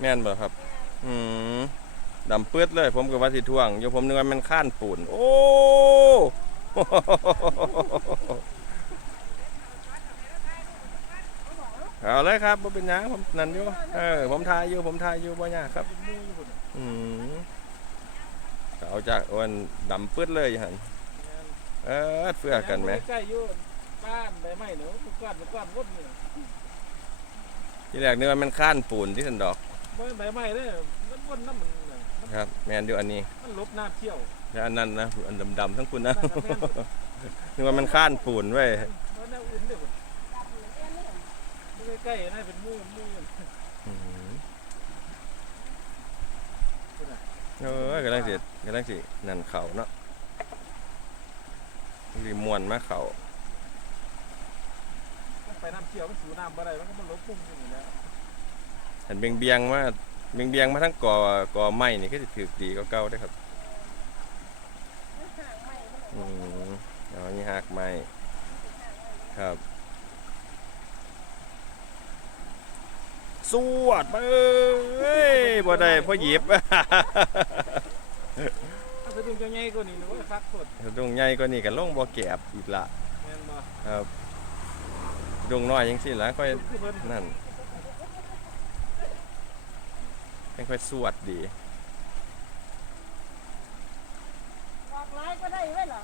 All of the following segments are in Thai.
แม่นบ่ครับ อืมดำเปื้ดเลย ผมก็ว่าสิท่วงอยู่ผมนึกว่ามันข้านปูน โอ้เอาเลยครับบ่เป็นหยังผมนั่นอยู่เออผมทายอยู่ผมทายอยู่บ่ยากครับเป็นหมูอยู่พุ่นอืมเอาจากอ้วนดำปื้ดเลยหั่นเออเฟื่อกันไหมใกล้ๆอยู่บ้านใบไม้เนาะมันกวาดมันกวาดวดนี่ ที่แรกนึกว่ามันข้านปูนที่สันดอก บ่ใบไม้เด้อมันวนน้ำมันน่ะมันครับ แม่นอยู่อันนี้มันลบน้ำเที่ยวแล้วอันนั้นนะอันดำๆทั้งคุณนะนั่นน่ะแม่นบ่นึกว่ามันข้านปูนไว้ยมันแนวอุ่นเด้อพุ่นอยู่ใกล้ๆนะเป็นหมูหมูอืมพุ่นน่ะเออกำลังสิกำลังสินั่นเขาเนาะรีมวนมาเขามันไปน้ำเที่ยวมันสู่น้ำบ่ได้มันก็มันลบปุ่มอยู่นี่แหละ เห็นเบียงเบียงๆมาเบียงเบียงๆมาทั้งกอกอไม้นี่ก็จะถือดีก็เก่าได้อครับอืมเอาอันนี้หักไม้ครับสวดไปเอ้ยบ่ได้พอหยิบถ้าสะดุ้งจะใหญ่กว่านี้หนูว่าคักสดดงใหญ่กว่านี้ก็ลงบ่แก็บอีกละแม่นบ่ครับดงน้อยจังซี่ล่ะค่อยคือเพิ่นนั่น ยังค่อยสวดดีออกไลน์ก็ได้ไว้เหรอ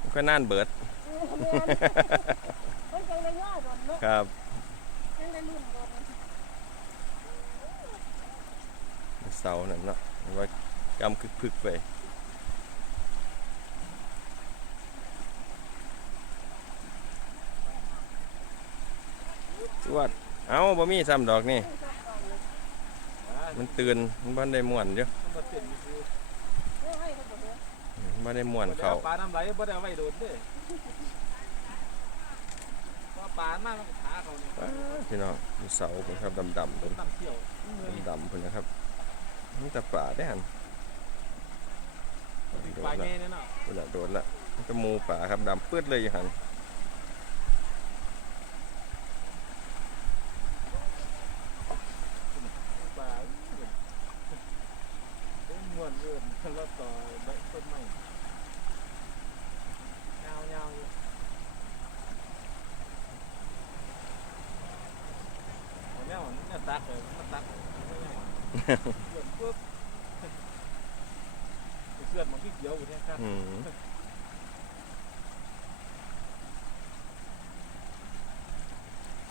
มันค่อยน่านเบิด เออแม่นเพิ่นจังได้ย่อโดนเนาะครับ จังได้รุ่นโดนเสานั่นเนาะว่ากำคึกพึกไปสวด เอาบ่มีซ้ำดอกนี่ มันตื่นมันบ่ได้ม่วนอยู่มันบ่เต้นอยู่คือเออให้เขาบ่เด้อบ่ได้ม่วนบ่ได้เขาอปลาน้ำไหลบ่ได้เอาไว้โดนเด้อเพราะปลามามันก็ขาเขานี่อ้าพี่น้องมีเสาผมครับดำๆลพุ่นบน้ำเที่ยวเมื่อยดำๆพุ่นนะครับมีแต่ป่าได้หันโดปลาดละแง่เนี่ยเนาะ โดดละโดดละมันก็หมูป่าครับดำปื้ดเลยอยู่หัน ปลาเอ้ยม่วนเกิน แล้วต่อใบต้นไม้ยาวๆอยู่เอาแนวเนี่ยตักเลยมาตักไม่ง่ายเลื่อนปุ๊บเสื่อนมันขี้เกียวอยู่เนี่ยครับ อืม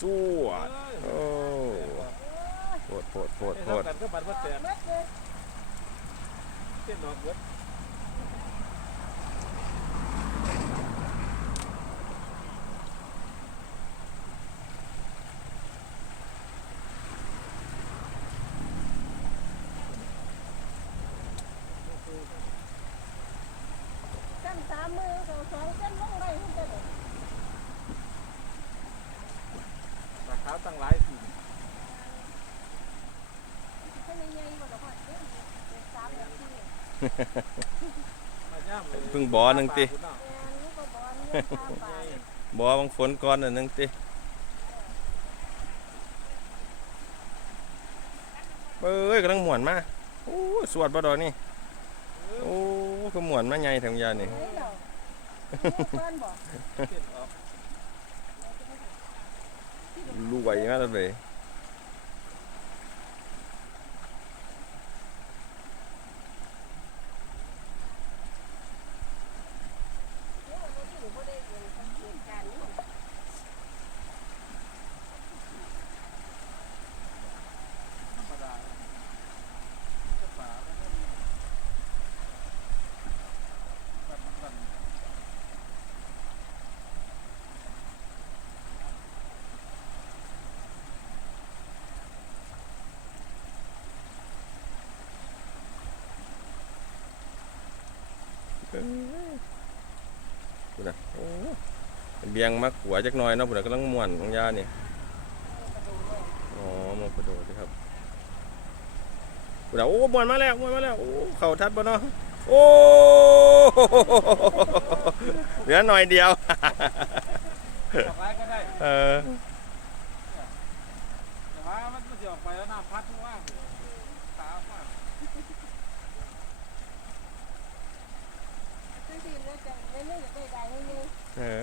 จวดโอ้โพดโพดโพดเอ้ยโพดเท่ากันก็บัตรว่าแตกเบิ ดเลยเส้นดอกเบิดเส้นส เลยเพิ่งบ่อหนึ่งติแม่นี่ก็บ่อนเงินตามบาทบ่บางฝนก่อนอันหนึงติเอ้ยกำลังม่วนมาโอ้สวดบ่ดอกนี่โอ้คือม่วนมาใหญ่ทางยานี่เฮ้ยเหรอเพิ่นบ่เส้นออกรวยมากเลย เดี๋ยวมันสิบ่ได้เรียนกับเหตุการณ์นี้ ธรรมดาจะป่ามันก็มีบันบัน พุ่นน่ะโอ้เบียงมาขัวจักหน่อยเนาะพุ่นน่ะกำลังม่วนของยานี่อ๋อมากระโดดดิครับพุ่นน่ะโอ้ม่วนมาแล้วม่วนมาแล้วโอ้เข้าทัดบ่เนาะโอ้เหลือหน่อยเดียวดอกไม้ก็ได้เออดอกไม้ว่ามันมันจะออกไปแล้วน้ำพัดว่างเลยตามาก จังซี่แล้วจะไม่ได้ได้ได้ง่าย เออ